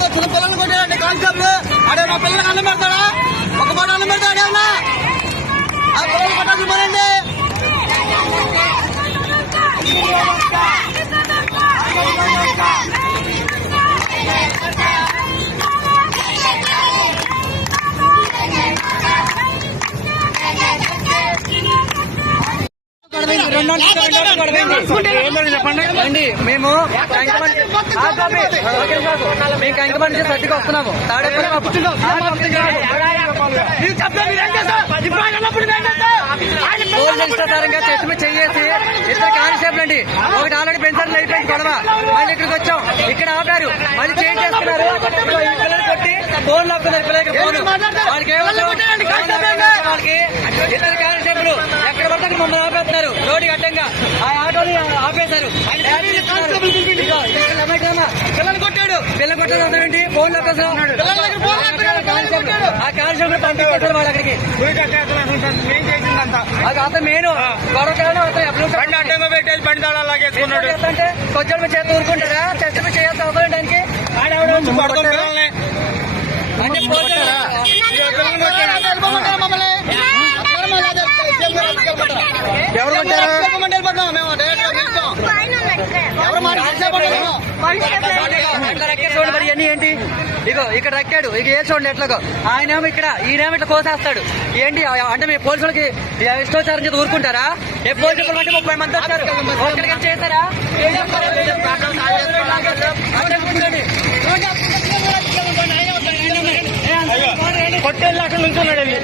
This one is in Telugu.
పిల్లలు కొట్టాడండి కానిస్టేబుల్. అడే మా పిల్లలకు అన్నం పెడతాడా? ఒక మాట అన్నం పెడతాడు ఏమన్నా? ఆ పిల్లలు కొట్టాల్సి పోనండి. చెప్పండి. మేము కంకమంది నుంచి సర్టికి వస్తున్నాము. ఇష్టాధారంగా చర్చ చేసి ఇద్దరు కానిస్టేబుల్ అండి. ఒకటి ఆల్రెడీ పెన్షన్ అయిపోయింది గొడవ. మళ్ళీ ఇక్కడికి వచ్చాం. ఇక్కడ ఆపారు. మళ్ళీ చేంజ్ చేస్తున్నారు. పిల్లలు కొట్టి ఫోన్ లాక్కున్నారు. పిల్లలకి ఫోన్ వాళ్ళకి వాళ్ళకి ఇద్దరు కానిస్టేబుల్ ఎక్కడ పడితే మమ్మల్ని ఆపేస్తున్నారు. రోడ్డు అడ్డంగా ఆ ఆటోని ఆపేశారు. పిల్లలు కొట్టాడు. పిల్లలు కొట్టాడు అర్థమేంటి? ఫోన్ లాక్కేసారు. ఆ కానిస్టేబుల్ పంపించారు వాళ్ళు అక్కడికి. అది అతను మెయిన్ గొడవకాలను అతను ఎప్పుడు అడ్డంగా పెట్టేసి బండి తాళాలు లాగేసుకున్నాడు. అంటే కొంచెం చేత ఊరుకుంటారా? టెస్ట్ చేయాల్సిన అవసరం దానికి అంటే ఎవరు చూడండి మరి ఇవన్నీ ఏంటి? ఇగో ఇక్కడ రక్కాడు. ఇక ఏ చూడండి ఎట్లాగో ఆయనేమో ఇక్కడ ఈయనేమో ఇట్లా కోసేస్తాడు. ఏంటి అంటే మీ పోలీసులకి ఇష్టోచారం చేసి ఊరుకుంటారా? ఏ పోలీసులు అంటే 30 మంది వచ్చారు. ఒక్కడికి చేస్తారా? కొట్టేళ్ళు అక్కడ నుంచున్నాడు. అది